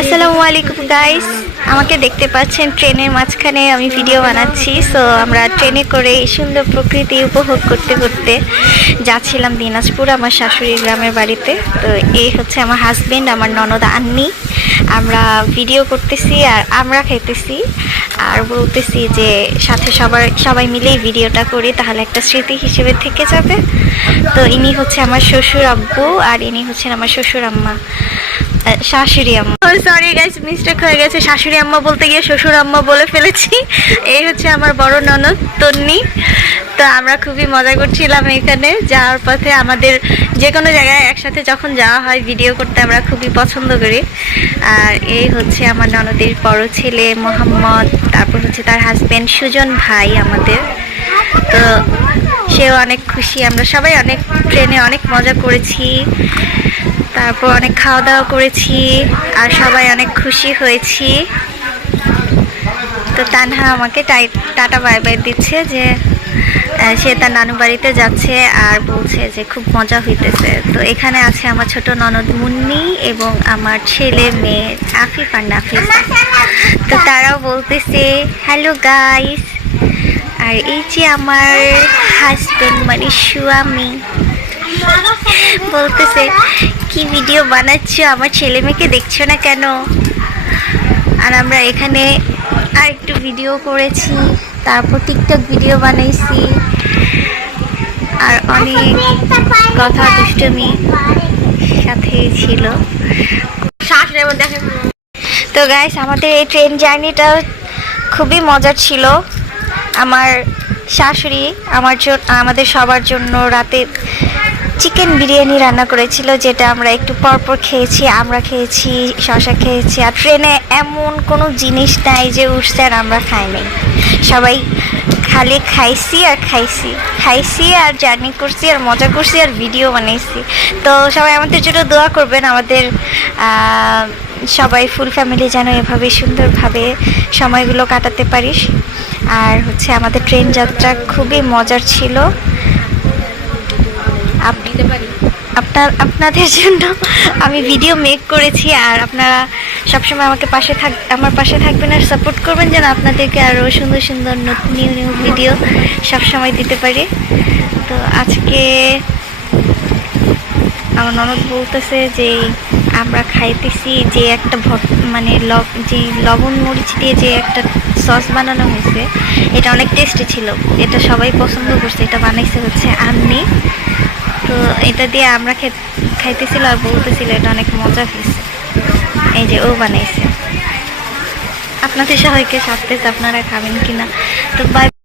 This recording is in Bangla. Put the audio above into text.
আসসালামু আলাইকুম গাইস, আমাকে দেখতে পাচ্ছেন ট্রেনের মাঝখানে আমি ভিডিও বানাচ্ছি। সো আমরা ট্রেনে করে এই সুন্দর প্রকৃতি উপভোগ করতে করতে যাচ্ছিলাম দিনাজপুর আমার শাশুড়ির গ্রামের বাড়িতে। তো এই হচ্ছে আমার হাজবেন্ড, আমার ননদ আন্নি। আমরা ভিডিও করতেছি আর আমরা খাইতেছি আর বলতেছি যে সাথে সবাই মিলেই ভিডিওটা করি, তাহলে একটা স্মৃতি হিসেবে থেকে যাবে। তো ইনি হচ্ছে আমার শ্বশুর আব্বু আর ইনি হচ্ছেন আমার শ্বশুর আম্মা, শাশুড়ি আম্মা। সরি গাইস, মিস্টেক হয়ে গেছে, শাশুড়ি আম্মা বলতে গিয়ে শ্বশুর আম্মা বলে ফেলেছি। এই হচ্ছে আমার বড় ননদ তন্নি। তো আমরা খুবই মজা করছিলাম এখানে যাওয়ার পথে। আমাদের যে কোনো জায়গায় একসাথে যখন যাওয়া হয় ভিডিও করতে আমরা খুবই পছন্দ করি। আর এই হচ্ছে আমার ননদের বড় ছেলে মোহাম্মদ, তারপর হচ্ছে তার হাজবেন্ড সুজন ভাই আমাদের। তো সেও অনেক খুশি, আমরা সবাই অনেক ট্রেনে অনেক মজা করেছি, তারপর অনেক খাওয়া দাওয়া করেছি আর সবাই অনেক খুশি হয়েছি। তো তানহা আমাকে টাটা বাই বাই দিচ্ছে যে সে তার নানু বাড়িতে যাচ্ছে আর বলছে যে খুব মজা হইতেছে। তো এখানে আছে আমার ছোট ননদ মুন্নি এবং আমার ছেলে মেয়ে আফিফ আর নাফিসা। তো তারাও বলতেছে হ্যালো গাইস। আর এই যে আমার হাজবেন্ড মানে স্বামী বলতেছে কি ভিডিও বানাচ্ছ, আমার ছেলে মেয়েকে দেখছো না কেন? আর আমরা এখানে আর একটু ভিডিও করেছি, তারপর টিকটক ভিডিও বানাইছি আর অনেক কথা দুষ্টমি সাথেই ছিল। তো গাইস, আমাদের এই ট্রেন জার্নিটা খুবই মজার ছিল। আমার শাশুড়ি আমাদের সবার জন্য রাতে চিকেন বিরিয়ানি রান্না করেছিল, যেটা আমরা একটু পরপর খেয়েছি। আমরা খেয়েছি, শশা খেয়েছি। আর ট্রেনে এমন কোনো জিনিস নাই যে উঠছে আর আমরা খাইনি। সবাই খালি খাইছি আর জার্নি করছি আর মজা করছি আর ভিডিও বানাইছি। তো সবাই আমাদের জন্য দোয়া করবেন, আমাদের সবাই ফুল ফ্যামিলি যেন এভাবে সুন্দরভাবে সময়গুলো কাটাতে পারিস। আর হচ্ছে আমাদের ট্রেন যাত্রা খুবই মজার ছিল। আপনাদের জন্য আমি ভিডিও মেক করেছি আর আপনারা সবসময় আমার পাশে থাকবেন আর সাপোর্ট করবেন যেন আপনাদেরকে আরও সুন্দর সুন্দর নিউ ভিডিও সবসময় দিতে পারি। তো আজকে আমার ননদ বলতেছে যে আমরা খাইতেছি যে একটা যে লবণ মরিচ দিয়ে যে একটা সস বানানো হয়েছে, এটা অনেক টেস্টি ছিল, এটা সবাই পছন্দ করছে। এটা বানাইছে হচ্ছে আন্নি। তো এটা দিয়ে আমরা খাইতেছিল আর বলতেছিল এটা অনেক মজা হয়েছে। এই যে ও বানাইছে। আপনাদের সবাইকে সাথে আপনারা খাবেন কিনা। তো বাই।